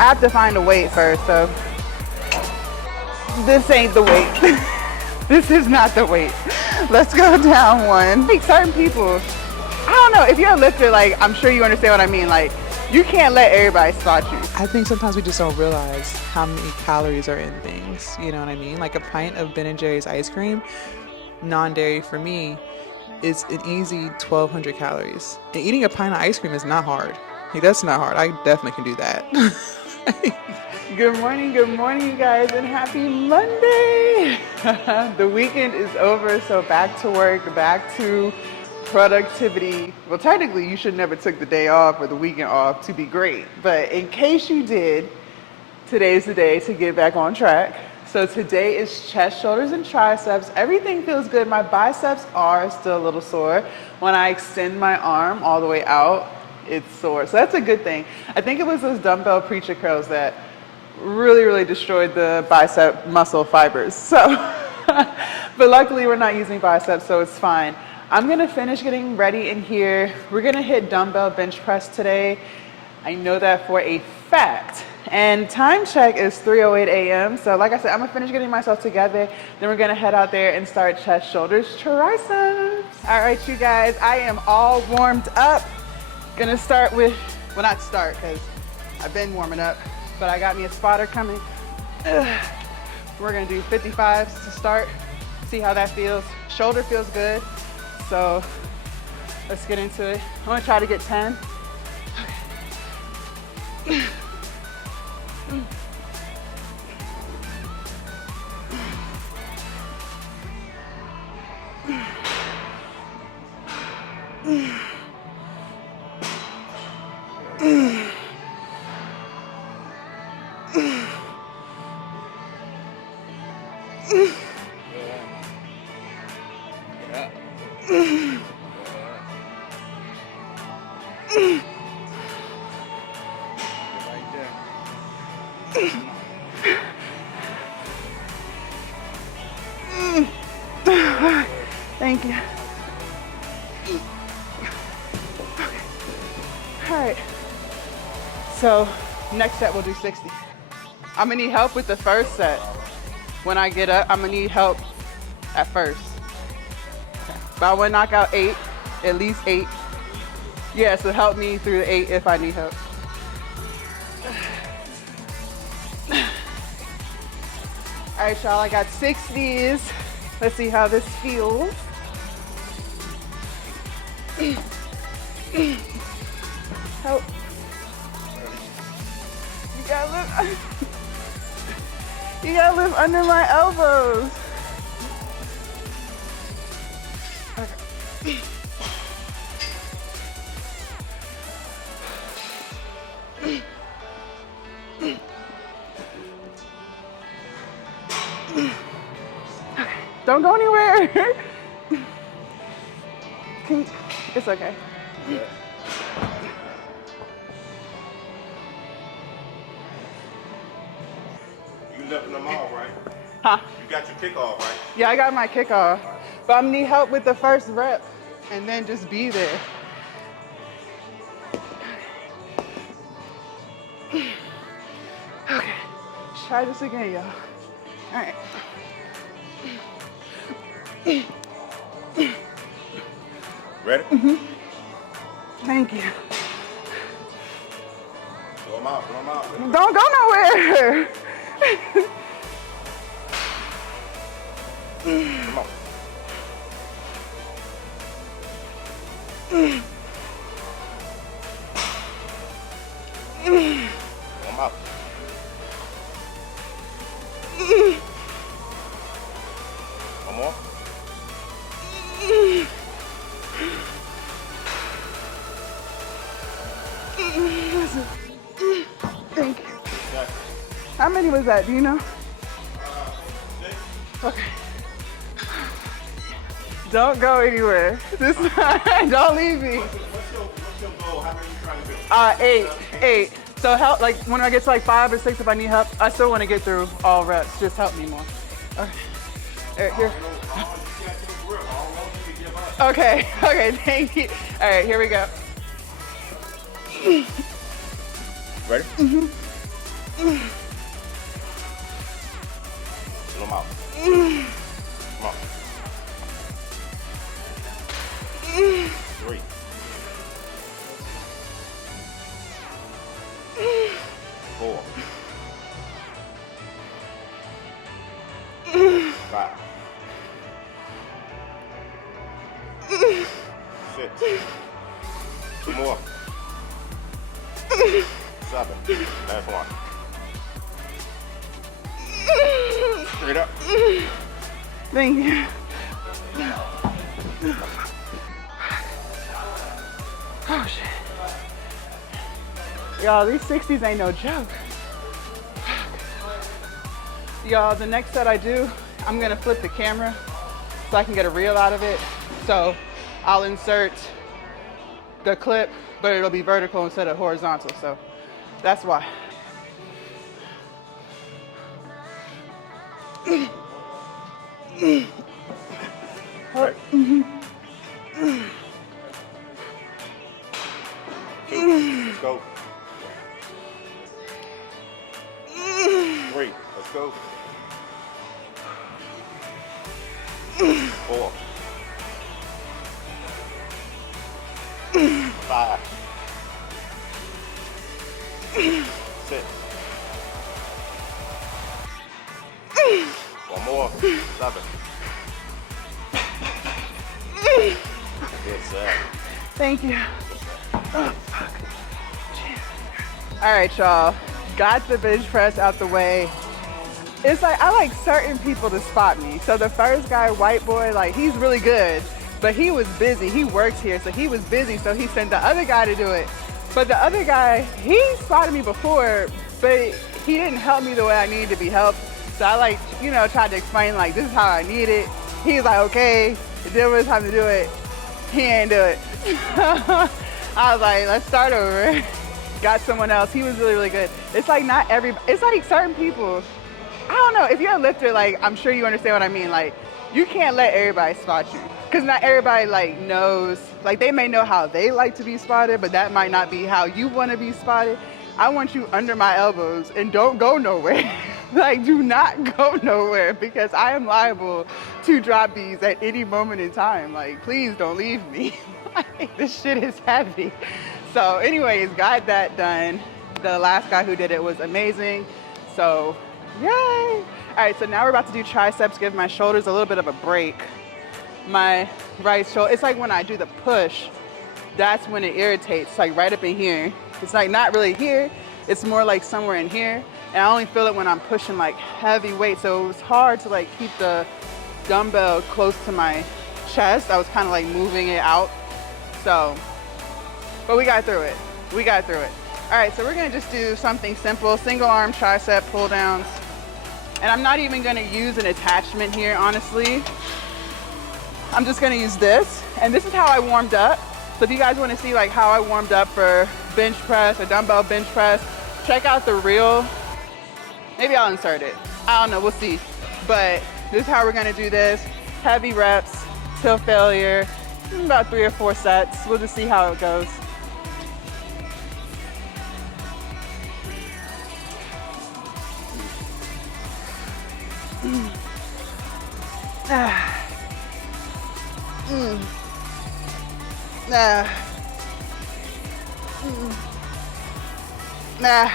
I have to find a weight first, so this ain't the weight. This is not the weight. Let's go down one. Like certain people, I don't know, if you're a lifter, like, I'm sure you understand what I mean. Like, you can't let everybody spot you. I think sometimes we just don't realize how many calories are in things. You know what I mean? Like a pint of Ben & Jerry's ice cream, non-dairy for me, is an easy 1,200 calories. And eating a pint of ice cream is not hard. Like, that's not hard. I definitely can do that. Good morning, you guys, and happy Monday. The weekend is over, so back to work, back to productivity. Well, technically, you should never took the day off or the weekend off to be great. But in case you did, today's the day to get back on track. So today is chest, shoulders, and triceps. Everything feels good. My biceps are still a little sore. When I extend my arm all the way out, it's sore. So that's a good thing. I think it was those dumbbell preacher curls that really destroyed the bicep muscle fibers. So, but luckily we're not using biceps, so it's fine. I'm gonna finish getting ready in here. We're gonna hit dumbbell bench press today. I know that for a fact. And time check is 3:08 a.m. So like I said, I'm gonna finish getting myself together. Then we're gonna head out there and start chest, shoulders, triceps. All right, you guys, I am all warmed up. Gonna start with, well, not start, because I've been warming up, but I got me a spotter coming. We're gonna do 55s to start, see how that feels. Shoulder feels good, so let's get into it. I'm gonna try to get 10. Okay. Thank you. Okay. All right. So next set we'll do 60. I'm gonna need help with the first set. When I get up, I'm gonna need help at first. Okay. But I wanna knock out 8, at least 8. Yeah, so help me through the 8 if I need help. All right, y'all, I got 60s. Let's see how this feels. Help. You gotta lift under my elbows. Okay. Don't go anywhere. It's okay. Yeah. You lifting them off, right? Huh? You got your kickoff, right? Yeah, I got my kickoff. But I'm gonna need help with the first rep and then just be there. Okay, let's try this again, y'all. All right. Ready? Mm-hmm. Thank you. Throw them out, throw them out. Don't go nowhere. Come on. Throw them out. One more. Thank you. How many was that? Do you know? 6. Okay. Don't go anywhere. This don't leave me. What's your goal? How many you trying to do? 8. So help, like when I get to like 5 or 6, if I need help, I still want to get through all reps. Just help me more. Okay. All right, here. Okay. Okay. Thank you. All right. Here we go. Ready? Mm-hmm. Pull them out. Come on. 3. 4. 5. 6. 2 more. 7. Last one. Straight up. Thank you. Oh shit. Y'all, these 60s ain't no joke. Y'all, the next set I do, I'm gonna flip the camera so I can get a reel out of it. So I'll insert the clip, but it'll be vertical instead of horizontal. So that's why. Right. 2. Let's go. 3. Let's go. 4. 5. 6. 1 more. 7. Good set. Thank you. Oh, fuck. All right, y'all. Got the bench press out the way. It's like, I like certain people to spot me. So the first guy, white boy, like he's really good, but he was busy. He works here, so he was busy. So he sent the other guy to do it. But the other guy, he spotted me before, but he didn't help me the way I needed to be helped. So I like, you know, tried to explain like, this is how I need it. He's like, okay, then when it's time to do it, he ain't do it. I was like, let's start over. Got someone else. He was really, really good. It's like not everybody, it's like certain people, I don't know, if you're a lifter, like I'm sure you understand what I mean. Like you can't let everybody spot you because not everybody like knows, like they may know how they like to be spotted, but that might not be how you want to be spotted. I want you under my elbows and don't go nowhere. Like do not go nowhere because I am liable to drop these at any moment in time. Like please don't leave me. Like, this shit is heavy. So anyways, got that done. The last guy who did it was amazing. So yay. All right, so now we're about to do triceps, give my shoulders a little bit of a break. My right shoulder, it's like when I do the push, that's when it irritates, like right up in here. It's like not really here, it's more like somewhere in here. And I only feel it when I'm pushing like heavy weight. So it was hard to like keep the dumbbell close to my chest. I was kind of like moving it out. So, but we got through it. We got through it. All right, so we're gonna just do something simple, single arm tricep pull downs. And I'm not even gonna use an attachment here, honestly. I'm just gonna use this. And this is how I warmed up. So if you guys wanna see like how I warmed up for bench press or dumbbell bench press, check out the reel. Maybe I'll insert it. I don't know, we'll see. But this is how we're gonna do this. Heavy reps till failure. About 3 or 4 sets. We'll just see how it goes. Ah. Nah. Nah.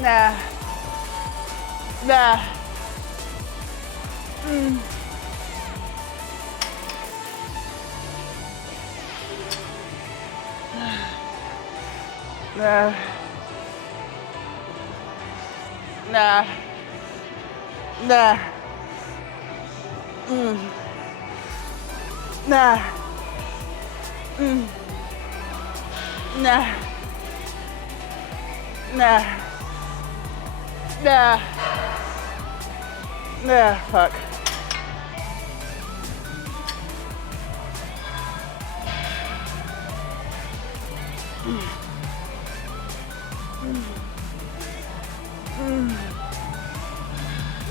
Nah. Nah. Nah. Nah. Nah. Nah. Nah. Nah. Nah. Nah. Fuck.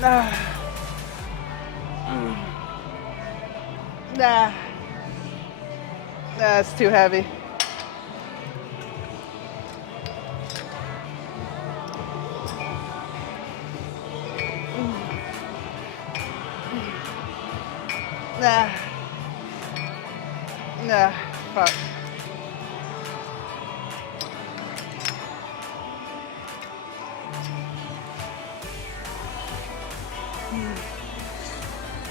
Nah. Nah. That's too heavy. Nah. Nah. Fuck.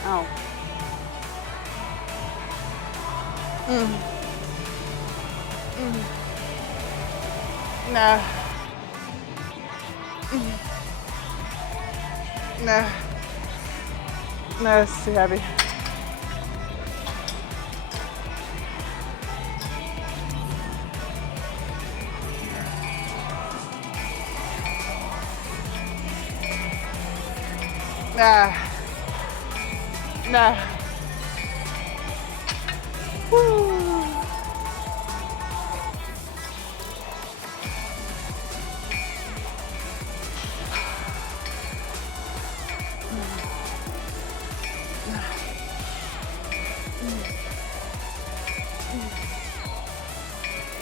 Ow. Nah. Nah. Nah, it's too heavy. Nah. Nah. Woo.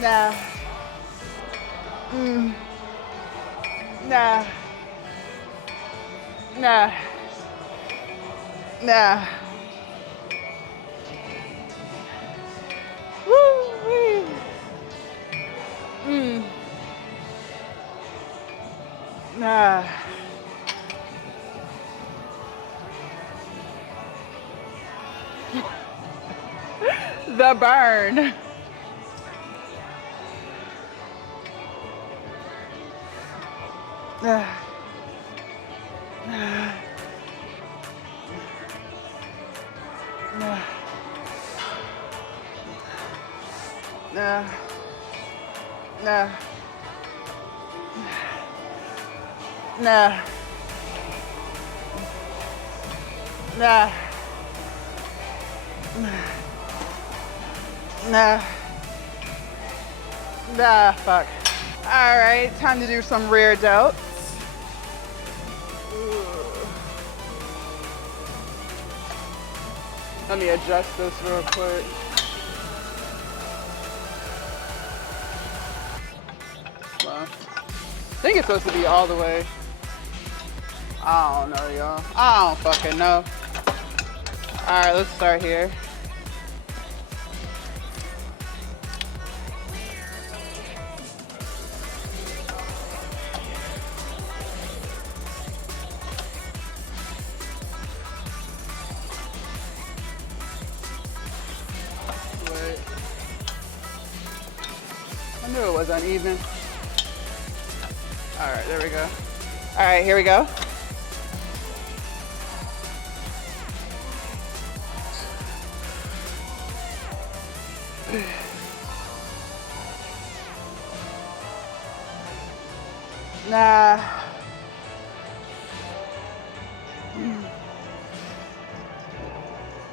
Nah. Nah. Nah. Nah. Woo-wee. Nah. The burn. Nah. Nah. Nah. Nah. Nah. Nah. Nah. Nah. Nah, fuck. All right, time to do some rear delts. Let me adjust this real quick. Well, I think it's supposed to be all the way. I don't know, y'all. I don't fucking know. All right, let's start here. Wait. I knew it was uneven. All right, there we go. All right, here we go. Nah.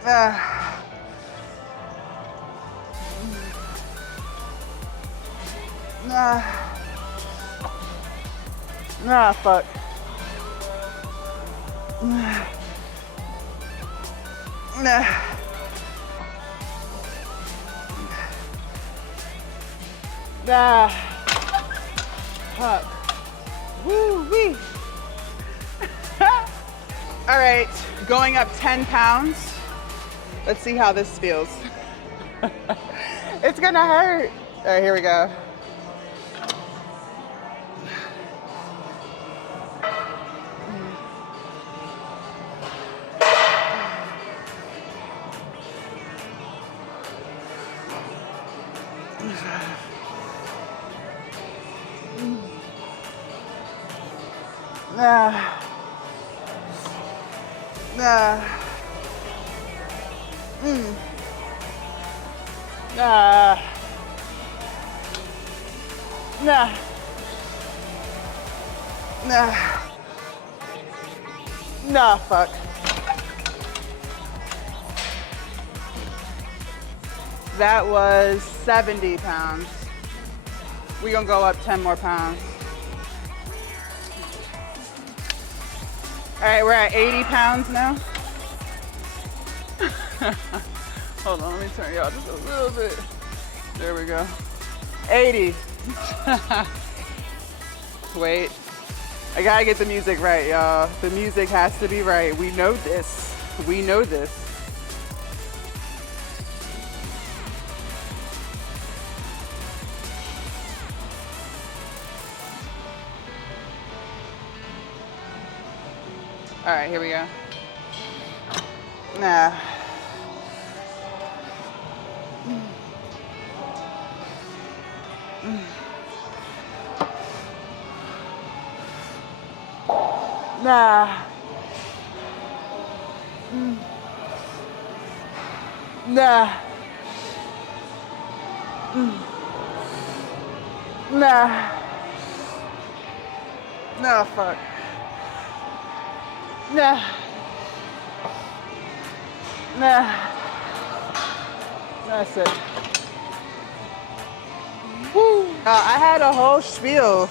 Nah. Nah. Nah, fuck. Nah. Nah. Nah. Fuck. Woo-wee. All right, going up 10 pounds. Let's see how this feels. It's gonna hurt. All right, here we go. Nah. Nah. Nah. Nah. Nah. Nah, fuck. That was 70 pounds. We're gonna go up 10 more pounds. All right, we're at 80 pounds now. Hold on, let me turn y'all just a little bit. There we go. 80. Wait. I gotta get the music right, y'all. The music has to be right. We know this. We know this. All right, here we go. Nah. Nah. Nah. Nah. Nah, fuck. Nah. Nah. That's it. Woo. I had a whole spiel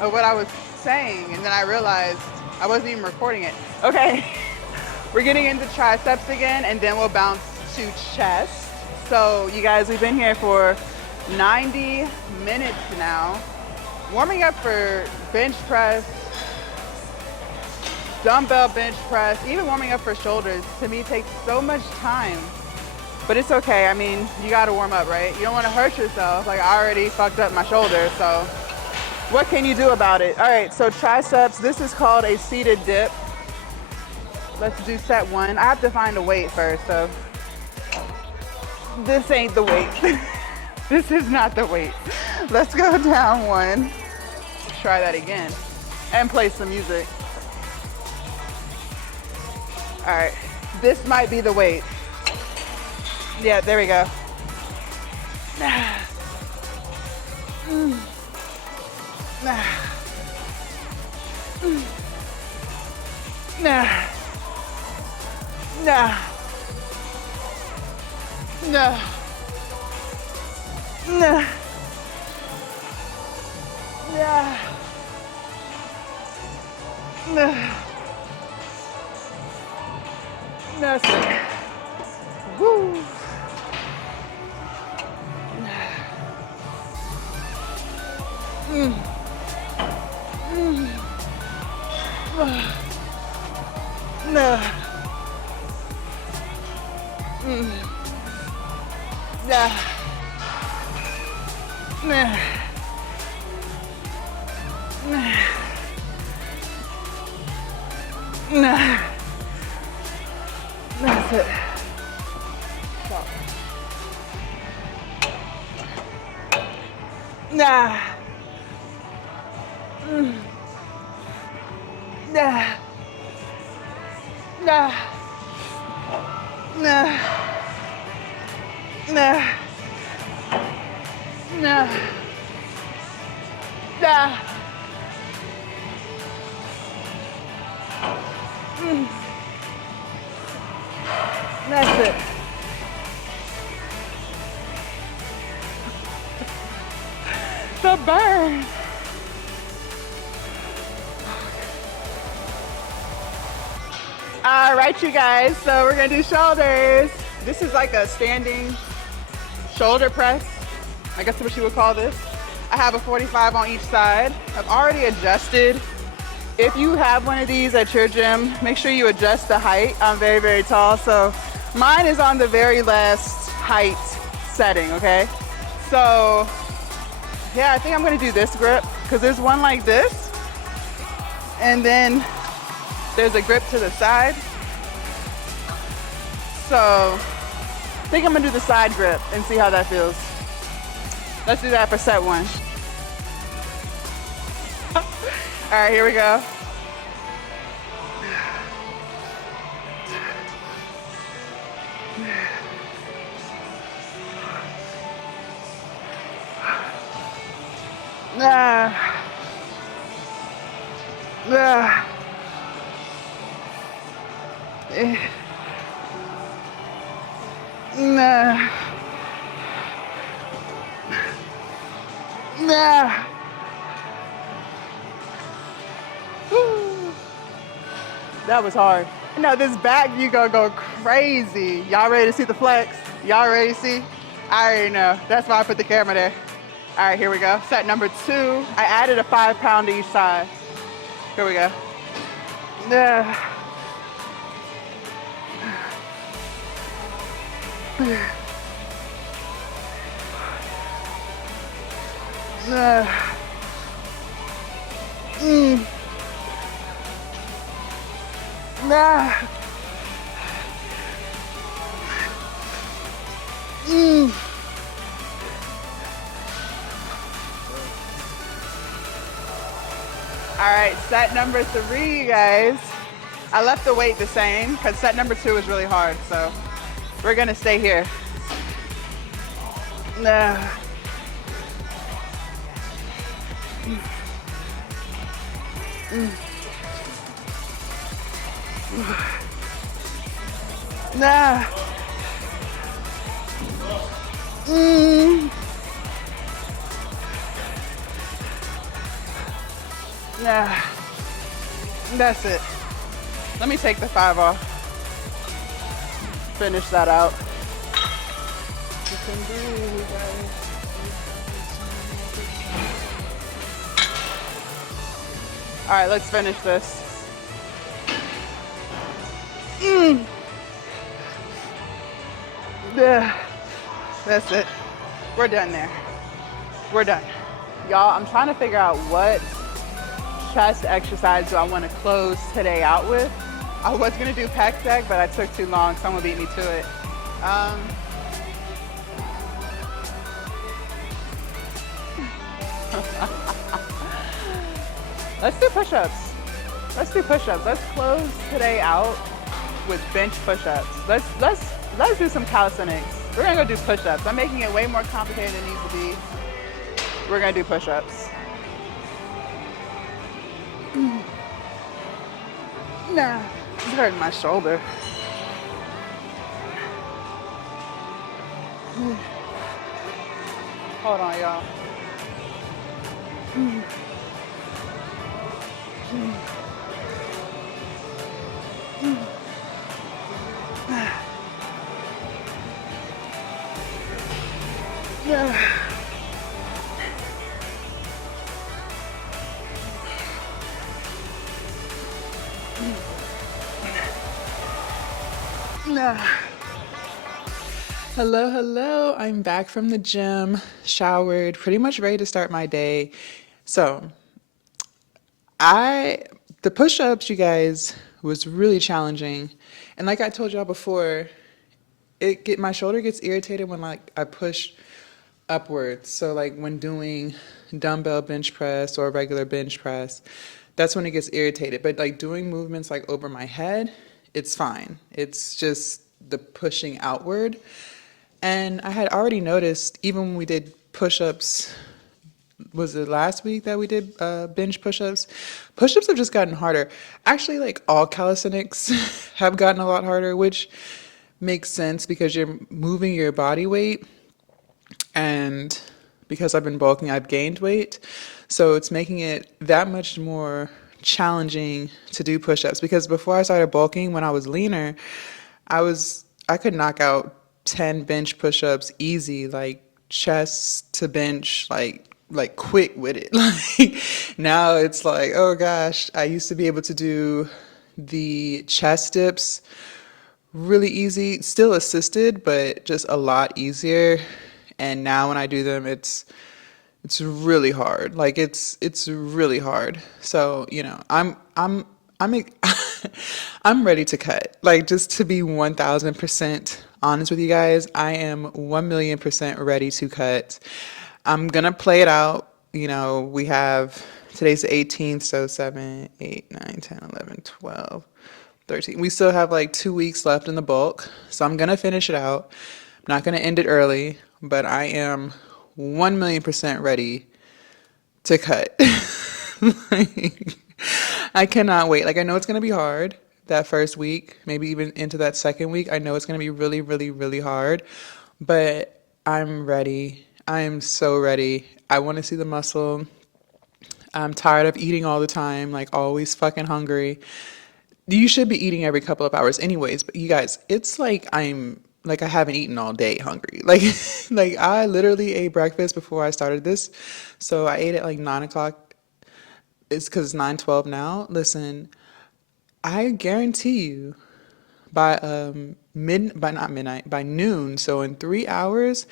of what I was saying, and then I realized I wasn't even recording it. Okay, we're getting into triceps again, and then we'll bounce to chest. So you guys, we've been here for 90 minutes now, warming up for bench press, dumbbell bench press, even warming up for shoulders. To me, takes so much time, but it's okay. I mean, you gotta warm up, right? You don't wanna hurt yourself. Like, I already fucked up my shoulder, so what can you do about it? All right, so triceps, this is called a seated dip. Let's do set one. I have to find a weight first, so this ain't the weight. This is not the weight. Let's go down one. Try that again and play some music. All right, this might be the weight. Yeah, there we go. Nah. Nah. Nah. Nah. Nah. Nah. Nah. Nah. That's it. Woo. Nah. Nah. Nah. Nah. That's it. Stop. Nah. Nah. Nah. Nah. Nah. Nah. Nah. That's it. The burn. All right, you guys, so we're gonna do shoulders. This is like a standing shoulder press. I guess what you would call this. I have a 45 on each side. I've already adjusted. If you have one of these at your gym, make sure you adjust the height. I'm very, very tall, so mine is on the very last height setting, okay? So, yeah, I think I'm gonna do this grip, because there's one like this, and then there's a grip to the side. So, I think I'm gonna do the side grip and see how that feels. Let's do that for set one. All right, here we go. Nah. Nah. Nah. Nah. That was hard. Now this back view gonna go crazy. Y'all ready to see the flex? Y'all ready to see? I already know. That's why I put the camera there. All right, here we go. Set number 2. I added a 5-pound to each side. Here we go. Nah. Nah. Nah. All right, set number 3, you guys. I left the weight the same because set number 2 is really hard, so we're gonna stay here. Nah. Nah. Nah. That's it. Let me take the 5 off. Finish that out. You can do it, guys. All right, let's finish this. That's it. We're done there. We're done. Y'all, I'm trying to figure out what chest exercise do I want to close today out with. I was gonna do pec deck, but I took too long. Someone beat me to it. Let's do push-ups. Let's do push-ups. Let's close today out with bench push-ups. Let's do some calisthenics. We're gonna go do push-ups. I'm making it way more complicated than it needs to be. We're gonna do push-ups. Nah, it's hurting my shoulder. Hold on, y'all. Hello, hello. I'm back from the gym, showered, pretty much ready to start my day. So, the push-ups, you guys, was really challenging. And like I told y'all before, my shoulder gets irritated when like I push upwards. So like when doing dumbbell bench press or regular bench press, that's when it gets irritated. But like doing movements like over my head, it's fine. It's just the pushing outward. And I had already noticed, even when we did push-ups, was it last week that we did bench push-ups? Push-ups have just gotten harder. Actually, like all calisthenics have gotten a lot harder, which makes sense because you're moving your body weight. And because I've been bulking, I've gained weight. So it's making it that much more challenging to do push-ups. Because before I started bulking, when I was leaner, I could knock out 10 bench push-ups easy, like chest to bench, like quick with it. Like now it's like, oh gosh, I used to be able to do the chest dips really easy, still assisted, but just a lot easier. And now when I do them, it's really hard. Like it's really hard. So, you know, I'm I'm ready to cut. Like just to be 1000% honest with you guys, I am 1,000,000% ready to cut. I'm gonna play it out. You know, we have today's the 18th, so 7, 8, 9, 10, 11, 12, 13. We still have like 2 weeks left in the bulk. So I'm gonna finish it out. I'm not gonna end it early, but I am 1,000,000% ready to cut. Like, I cannot wait. Like I know it's gonna be hard that first week, maybe even into that second week. I know it's gonna be really, really, really hard, but I'm ready. I am so ready. I want to see the muscle. I'm tired of eating all the time, like always fucking hungry. You should be eating every couple of hours anyways, but you guys, it's like I'm like I haven't eaten all day hungry. Like, like I literally ate breakfast before I started this. So I ate at like 9 o'clock. It's because it's 9:12 now. Listen, I guarantee you by not midnight, by noon, so in 3 hours,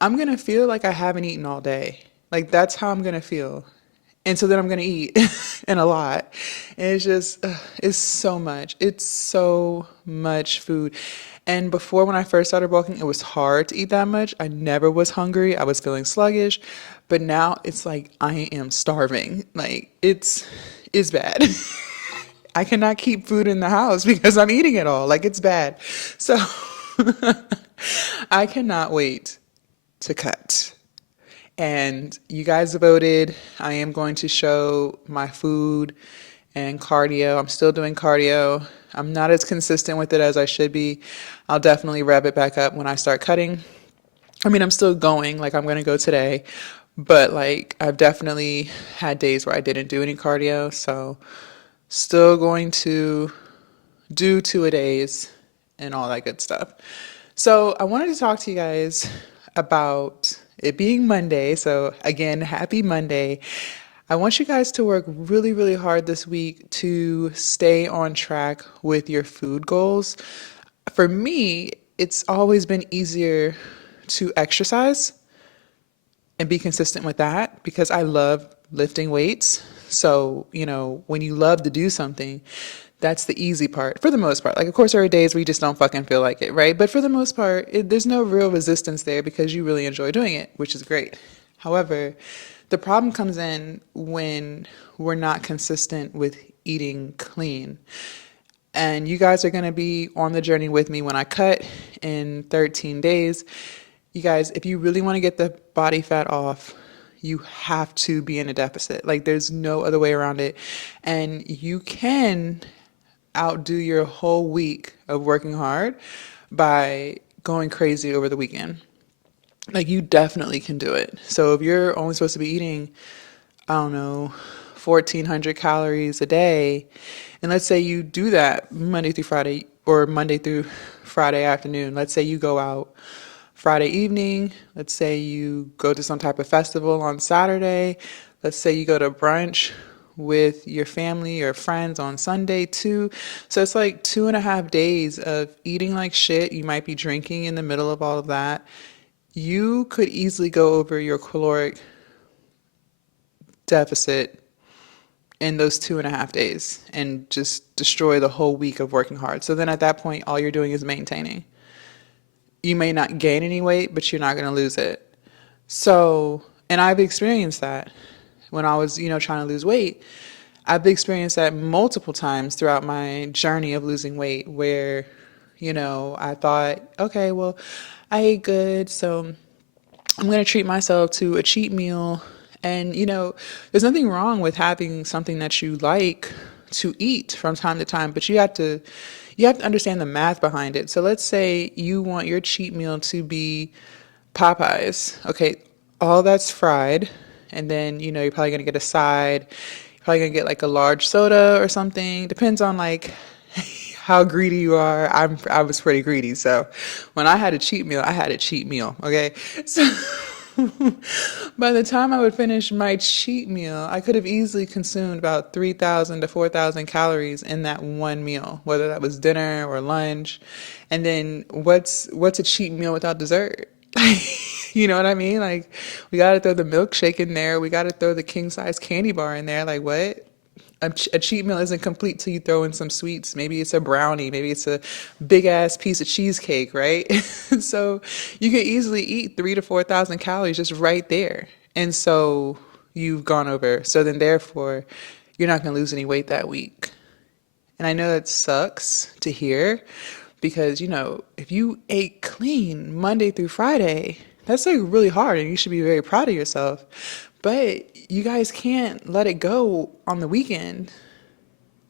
I'm gonna feel like I haven't eaten all day. Like that's how I'm gonna feel. And so then I'm gonna eat and a lot. And it's just it's so much. It's so much food. And before when I first started walking, it was hard to eat that much. I never was hungry. I was feeling sluggish. But now it's like I am starving. Like it's bad. I cannot keep food in the house because I'm eating it all. Like it's bad. So I cannot wait to cut. And you guys voted. I am going to show my food and cardio. I'm still doing cardio. I'm not as consistent with it as I should be. I'll definitely rev it back up when I start cutting. I mean, I'm still going, like I'm going to go today, but like I've definitely had days where I didn't do any cardio. So still going to do 2 a days and all that good stuff. So I wanted to talk to you guys about it being Monday. So again, happy Monday. I want you guys to work really, really hard this week to stay on track with your food goals. For me, it's always been easier to exercise and be consistent with that because I love lifting weights. So, when you love to do something, that's the easy part for the most part. Like, of course, there are days where you just don't fucking feel like it, right? But for the most part, there's no real resistance there because you really enjoy doing it, which is great. However, the problem comes in when we're not consistent with eating clean. And you guys are going to be on the journey with me when I cut in 13 days. You guys, if you really want to get the body fat off, you have to be in a deficit. Like there's no other way around it. And you can outdo your whole week of working hard by going crazy over the weekend. Like you definitely can do it. So if you're only supposed to be eating, I don't know, 1,400 calories a day, and let's say you do that Monday through Friday or Monday through Friday afternoon. Let's say you go out Friday evening. Let's say you go to some type of festival on Saturday. Let's say you go to brunch with your family or friends on Sunday too. So it's like 2.5 days of eating like shit. You might be drinking in the middle of all of that. You could easily go over your caloric deficit in those 2.5 days and just destroy the whole week of working hard. So then at that point, all you're doing is maintaining. You may not gain any weight, but you're not going to lose it. So, and I've experienced that when I was, trying to lose weight. I've experienced that multiple times throughout my journey of losing weight where, I thought, okay, well, I ate good, so I'm going to treat myself to a cheat meal. And, there's nothing wrong with having something that you like to eat from time to time, but you have to understand the math behind it. So let's say you want your cheat meal to be Popeyes. Okay, all that's fried. And then, you're probably going to get a side. You're probably going to get like a large soda or something. Depends on like how greedy you are. I was pretty greedy. So when I had a cheat meal, I had a cheat meal. Okay. So by the time I would finish my cheat meal, I could have easily consumed about 3,000 to 4,000 calories in that one meal, whether that was dinner or lunch. And then what's a cheat meal without dessert? You know what I mean? Like, we got to throw the milkshake in there. We got to throw the king size candy bar in there. Like, what? A cheat meal isn't complete till you throw in some sweets. Maybe it's a brownie. Maybe it's a big ass piece of cheesecake, right? So you could easily eat 3,000 to 4,000 calories just right there. And so you've gone over. So then therefore, you're not going to lose any weight that week. And I know that sucks to hear because, if you ate clean Monday through Friday, that's like really hard and you should be very proud of yourself. But you guys can't let it go on the weekend.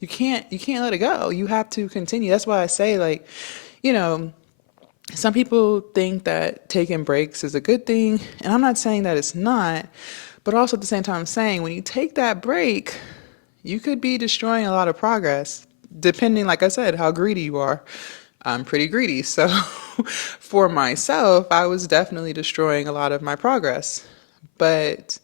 You can't let it go. You have to continue. That's why I say, like, some people think that taking breaks is a good thing, and I'm not saying that it's not, but also at the same time I'm saying when you take that break, you could be destroying a lot of progress, depending, like I said, how greedy you are. I'm pretty greedy. So for myself, I was definitely destroying a lot of my progress. But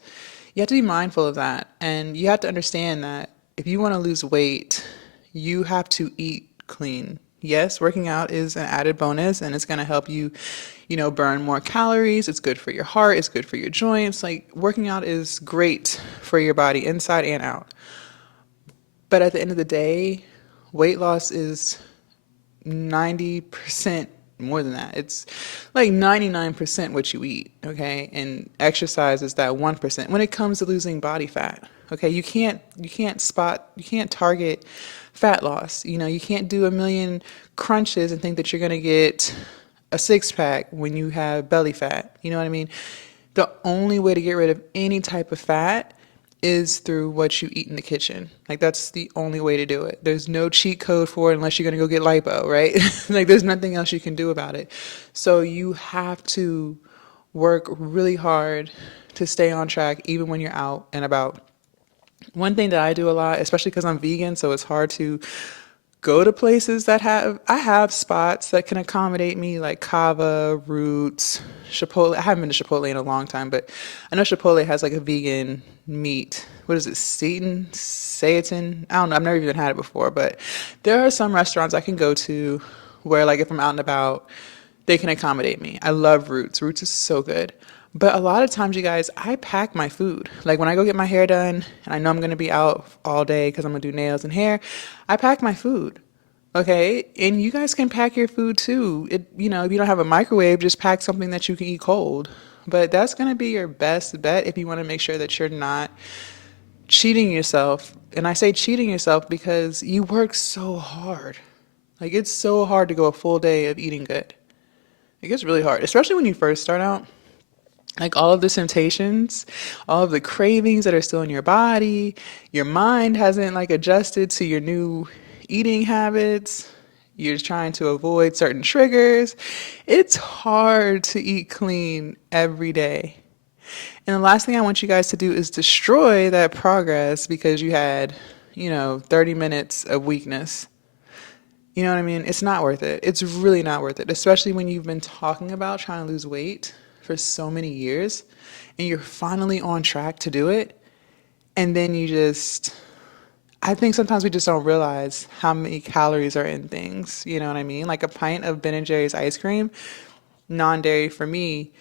you have to be mindful of that. And you have to understand that if you want to lose weight, you have to eat clean. Yes, working out is an added bonus and it's going to help you, burn more calories. It's good for your heart. It's good for your joints. Like working out is great for your body inside and out. But at the end of the day, weight loss is 90% more than that. It's like 99% what you eat, okay? And exercise is that 1%. When it comes to losing body fat, okay, you can't target fat loss. You can't do a million crunches and think that you're going to get a six pack when you have belly fat. You know what I mean? The only way to get rid of any type of fat is through what you eat in the kitchen. Like that's the only way to do it. There's no cheat code for it unless you're going to go get lipo, right? Like there's nothing else you can do about it. So you have to work really hard to stay on track even when you're out and about. One thing that I do a lot, especially because I'm vegan, so it's hard to go to places that I have spots that can accommodate me, like Kava, Roots, Chipotle. I haven't been to Chipotle in a long time, but I know Chipotle has like a vegan meat. What is it? Seitan? I don't know. I've never even had it before, but there are some restaurants I can go to where like if I'm out and about, they can accommodate me. I love Roots. Roots is so good. But a lot of times, you guys, I pack my food. Like when I go get my hair done and I know I'm going to be out all day because I'm going to do nails and hair, I pack my food. Okay. And you guys can pack your food too. If you don't have a microwave, just pack something that you can eat cold. But that's going to be your best bet if you want to make sure that you're not cheating yourself. And I say cheating yourself because you work so hard. Like it's so hard to go a full day of eating good. It gets really hard, especially when you first start out. Like all of the temptations, all of the cravings that are still in your body, your mind hasn't like adjusted to your new eating habits. You're trying to avoid certain triggers. It's hard to eat clean every day. And the last thing I want you guys to do is destroy that progress because you had, 30 minutes of weakness. You know what I mean? It's not worth it. It's really not worth it, especially when you've been talking about trying to lose weight for so many years and you're finally on track to do it. And then I think sometimes we just don't realize how many calories are in things. You know what I mean? Like a pint of Ben& Jerry's ice cream, non-dairy for me,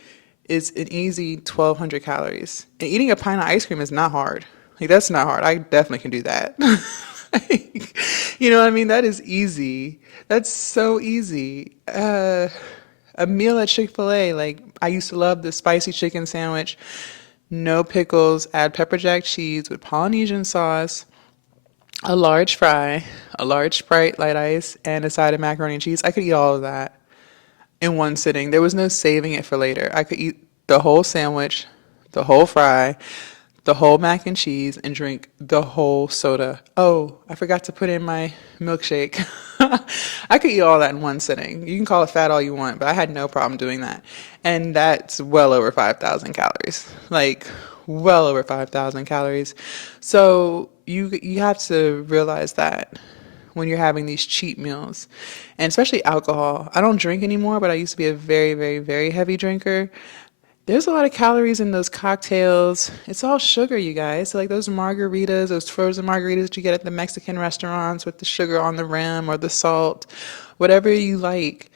is an easy 1,200 calories. And eating a pint of ice cream is not hard. Like that's not hard. I definitely can do that. Like, you know what I mean? That is easy. That's so easy. A meal at Chick-fil-A, like I used to love the spicy chicken sandwich, no pickles, add pepper jack cheese with Polynesian sauce, a large fry, a large Sprite light ice, and a side of macaroni and cheese. I could eat all of that in one sitting. There was no saving it for later. I could eat the whole sandwich, the whole fry, the whole mac and cheese, and drink the whole soda. Oh, I forgot to put in my milkshake. I could eat all that in one sitting. You can call it fat all you want, but I had no problem doing that. And that's well over 5,000 calories. Like, well over 5,000 calories. So you have to realize that when you're having these cheat meals, and especially alcohol. I don't drink anymore, but I used to be a very, very, very heavy drinker. There's a lot of calories in those cocktails. It's all sugar, you guys. So like those margaritas, those frozen margaritas that you get at the Mexican restaurants with the sugar on the rim or the salt, whatever you like.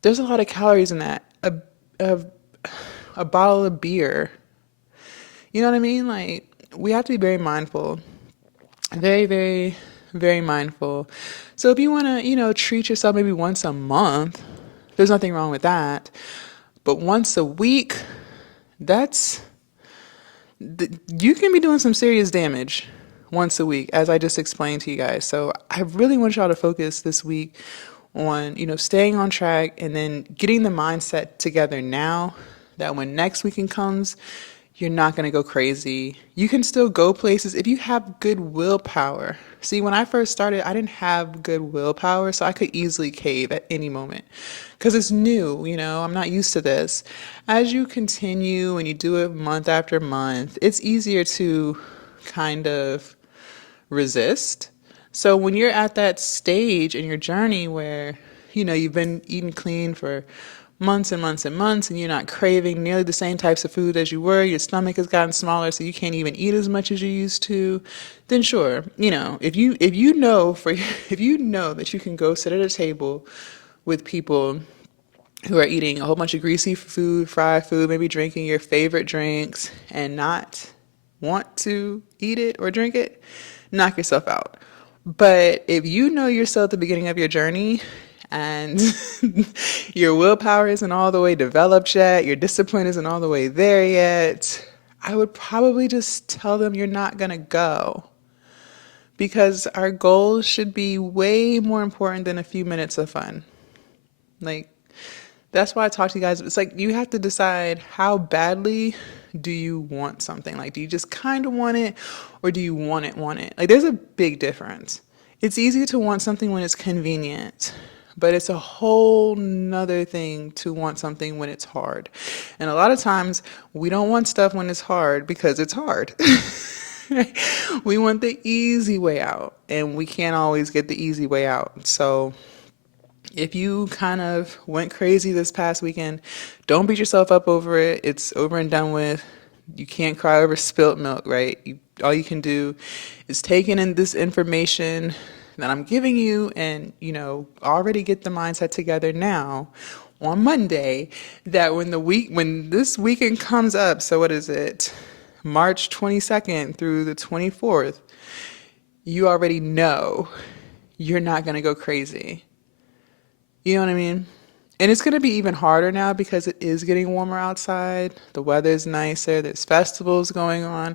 There's a lot of calories in that. A, a bottle of beer. You know what I mean? Like we have to be very mindful. Very, very, very mindful. So if you want to, treat yourself maybe once a month, there's nothing wrong with that. But once a week, you can be doing some serious damage once a week, as I just explained to you guys. So I really want y'all to focus this week on, staying on track and then getting the mindset together now that when next weekend comes, you're not going to go crazy. You can still go places if you have good willpower. See, when I first started, I didn't have good willpower, so I could easily cave at any moment because it's new, I'm not used to this. As you continue and you do it month after month, it's easier to kind of resist. So when you're at that stage in your journey where you've been eating clean for months and months and months, and you're not craving nearly the same types of food as you were, your stomach has gotten smaller, so you can't even eat as much as you used to, then sure, if you know if you know that you can go sit at a table with people who are eating a whole bunch of greasy food, fried food, maybe drinking your favorite drinks, and not want to eat it or drink it, knock yourself out. But if you know you're still at the beginning of your journey and your willpower isn't all the way developed yet, your discipline isn't all the way there yet, I would probably just tell them you're not going to go. Because our goals should be way more important than a few minutes of fun. Like, that's why I talk to you guys. It's like you have to decide, how badly do you want something? Like, do you just kind of want it, or do you want it? Like, there's a big difference. It's easy to want something when it's convenient, but it's a whole nother thing to want something when it's hard. And a lot of times we don't want stuff when it's hard because it's hard. We want the easy way out, and we can't always get the easy way out. So if you kind of went crazy this past weekend, don't beat yourself up over it. It's over and done with. You can't cry over spilt milk, right? All you can do is take in this information that I'm giving you, and, already get the mindset together now on Monday that when this weekend comes up, so what is it? March 22nd through the 24th, you already know you're not going to go crazy. You know what I mean? And it's going to be even harder now because it is getting warmer outside. The weather's nicer. There's festivals going on.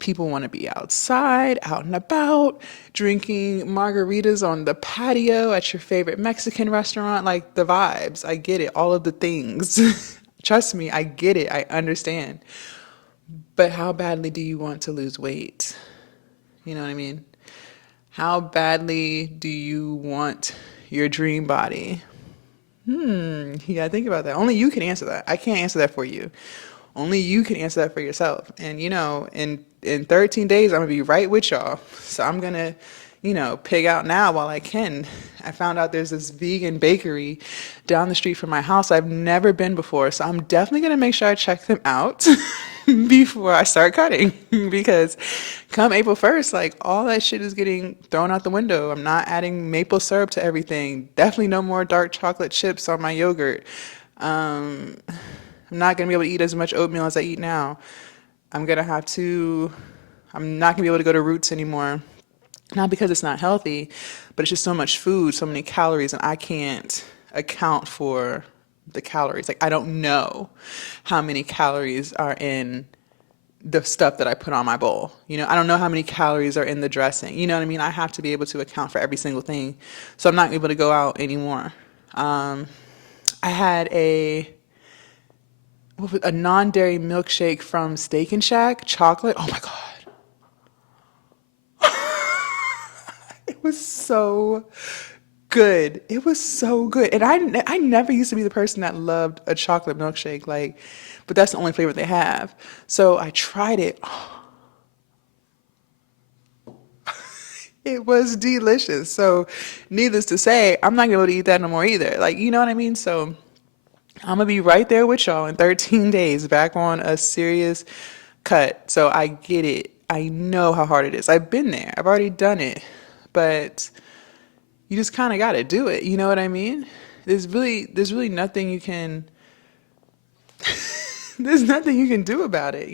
People want to be outside, out and about, drinking margaritas on the patio at your favorite Mexican restaurant. Like, the vibes. I get it. All of the things. Trust me, I get it. I understand. But how badly do you want to lose weight? You know what I mean? How badly do you want your dream body? You gotta think about that. Only you can answer that. I can't answer that for you. Only you can answer that for yourself. And in 13 days, I'm gonna be right with y'all. So I'm gonna, pig out now while I can. I found out there's this vegan bakery down the street from my house I've never been before. So I'm definitely gonna make sure I check them out before I start cutting. Because come April 1st, like, all that shit is getting thrown out the window. I'm not adding maple syrup to everything. Definitely no more dark chocolate chips on my yogurt. I'm not gonna be able to eat as much oatmeal as I eat now. I'm not gonna be able to go to Roots anymore. Not because it's not healthy, but it's just so much food, so many calories, and I can't account for the calories. Like, I don't know how many calories are in the stuff that I put on my bowl. I don't know how many calories are in the dressing. You know what I mean? I have to be able to account for every single thing. So I'm not able to go out anymore. I had a non-dairy milkshake from Steak and Shack, chocolate. Oh my God. It was so good. It was so good. And I never used to be the person that loved a chocolate milkshake, but that's the only flavor they have. So I tried it. It was delicious. So needless to say, I'm not gonna be able to eat that no more either. Like, you know what I mean? So I'm gonna be right there with y'all in 13 days, back on a serious cut. So I get it. I know how hard it is. I've been there. I've already done it. But you just kind of got to do it. You know what I mean? There's really nothing you can there's nothing you can do about it.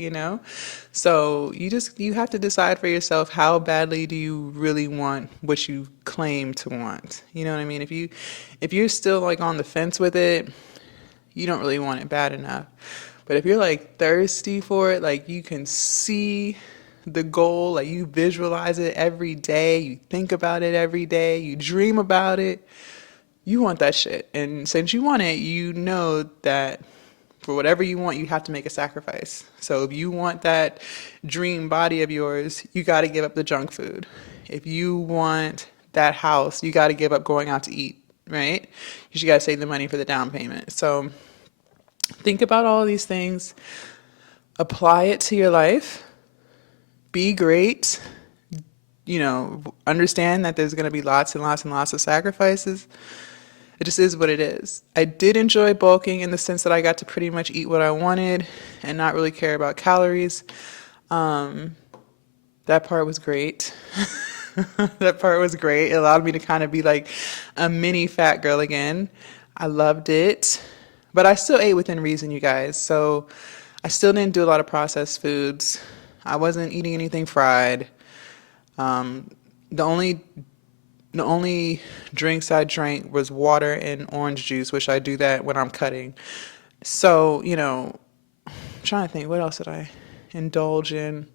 So you have to decide for yourself, how badly do you really want what you claim to want? You know what I mean? If you're still like on the fence with it, you don't really want it bad enough. But if you're like thirsty for it, like you can see the goal, like you visualize it every day, you think about it every day, you dream about it, you want that shit. And since you want it, you know that for whatever you want, you have to make a sacrifice. So if you want that dream body of yours, you got to give up the junk food. If you want that house, you got to give up going out to eat, right? You just got to save the money for the down payment. So think about all these things, apply it to your life. Be great, understand that there's going to be lots and lots and lots of sacrifices. It just is what it is. I did enjoy bulking in the sense that I got to pretty much eat what I wanted and not really care about calories. That part was great. That part was great. It allowed me to kind of be like a mini fat girl again. I loved it. But I still ate within reason, you guys. So I still didn't do a lot of processed foods. I wasn't eating anything fried. The only drinks I drank was water and orange juice, which I do that when I'm cutting. So, I'm trying to think, what else did I indulge in?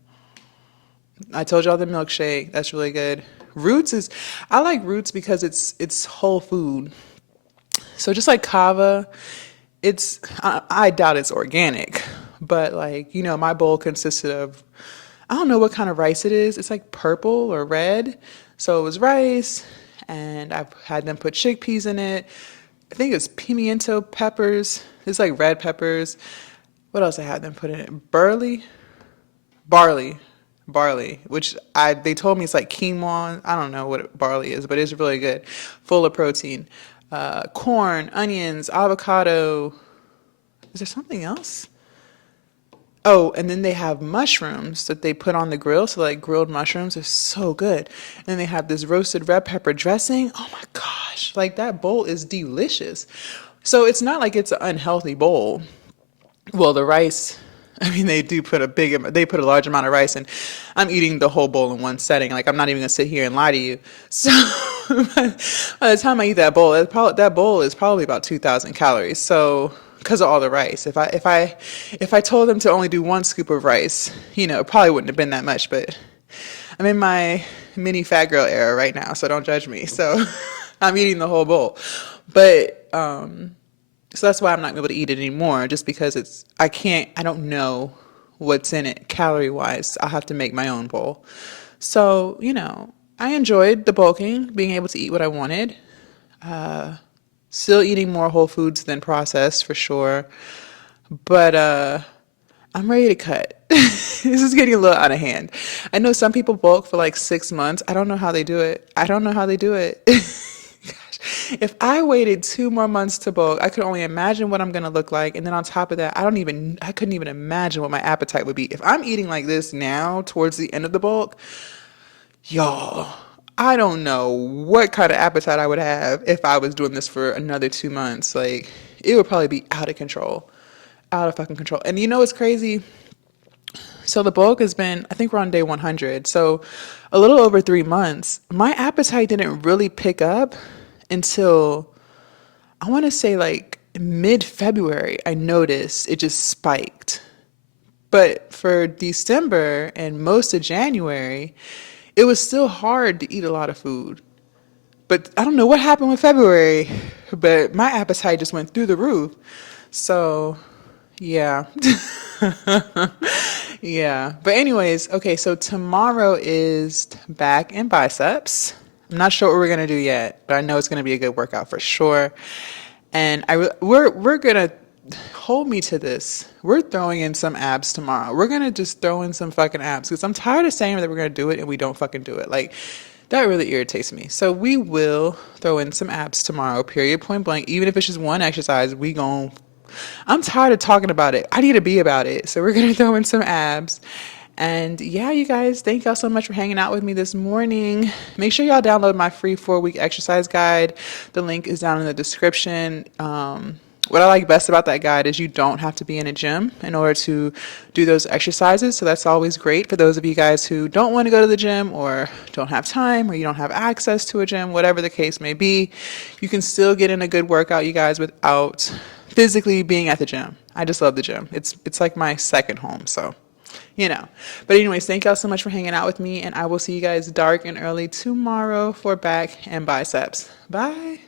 I told y'all the milkshake. That's really good. I like Roots because it's whole food. So just like kava, I doubt it's organic, but like, my bowl consisted of, I don't know what kind of rice it is. It's like purple or red. So it was rice, and I've had them put chickpeas in it. I think it's pimiento peppers. It's like red peppers. What else I had them put in it? Barley, which they told me it's like quinoa. I don't know what barley is, but it's really good. Full of protein. Corn, onions, avocado. Is there something else? Oh, and then they have mushrooms that they put on the grill. So like grilled mushrooms are so good. And then they have this roasted red pepper dressing. Oh my gosh. Like that bowl is delicious. So it's not like it's an unhealthy bowl. Well, the rice, they do put they put a large amount of rice, and I'm eating the whole bowl in one setting. Like, I'm not even gonna sit here and lie to you. So by the time I eat that bowl, that bowl is probably about 2,000 calories. So, because of all the rice, if I told them to only do one scoop of rice, it probably wouldn't have been that much. But I'm in my mini fat girl era right now, so don't judge me. So I'm eating the whole bowl, but so that's why I'm not able to eat it anymore, just because I don't know what's in it calorie wise. I'll have to make my own bowl. So, I enjoyed the bulking, being able to eat what I wanted. Still eating more whole foods than processed for sure. But I'm ready to cut. This is getting a little out of hand. I know some people bulk for like 6 months. I don't know how they do it. If I waited 2 more months to bulk, I could only imagine what I'm going to look like. And then on top of that, I couldn't even imagine what my appetite would be. If I'm eating like this now towards the end of the bulk, y'all, I don't know what kind of appetite I would have if I was doing this for another 2 months. Like, it would probably be out of control, out of fucking control. And it's crazy. So the bulk has been, I think we're on day 100. So a little over 3 months. My appetite didn't really pick up until, I want to say like mid-February. I noticed it just spiked. But for December and most of January, it was still hard to eat a lot of food. But I don't know what happened with February, but my appetite just went through the roof. So, yeah. Yeah. But anyways, okay, so tomorrow is back and biceps. I'm not sure what we're going to do yet, but I know it's going to be a good workout for sure. And we're going to hold me to this. We're throwing in some abs tomorrow. We're going to just throw in some fucking abs because I'm tired of saying that we're going to do it and we don't fucking do it. Like, that really irritates me. So we will throw in some abs tomorrow, period, point blank. Even if it's just one exercise, I'm tired of talking about it. I need to be about it. So we're going to throw in some abs. And yeah, you guys, thank y'all so much for hanging out with me this morning. Make sure y'all download my free 4-week exercise guide. The link is down in the description. What I like best about that guide is you don't have to be in a gym in order to do those exercises. So that's always great for those of you guys who don't want to go to the gym or don't have time or you don't have access to a gym, whatever the case may be. You can still get in a good workout, you guys, without physically being at the gym. I just love the gym. It's like my second home. So, But anyways, thank y'all so much for hanging out with me. And I will see you guys dark and early tomorrow for back and biceps. Bye.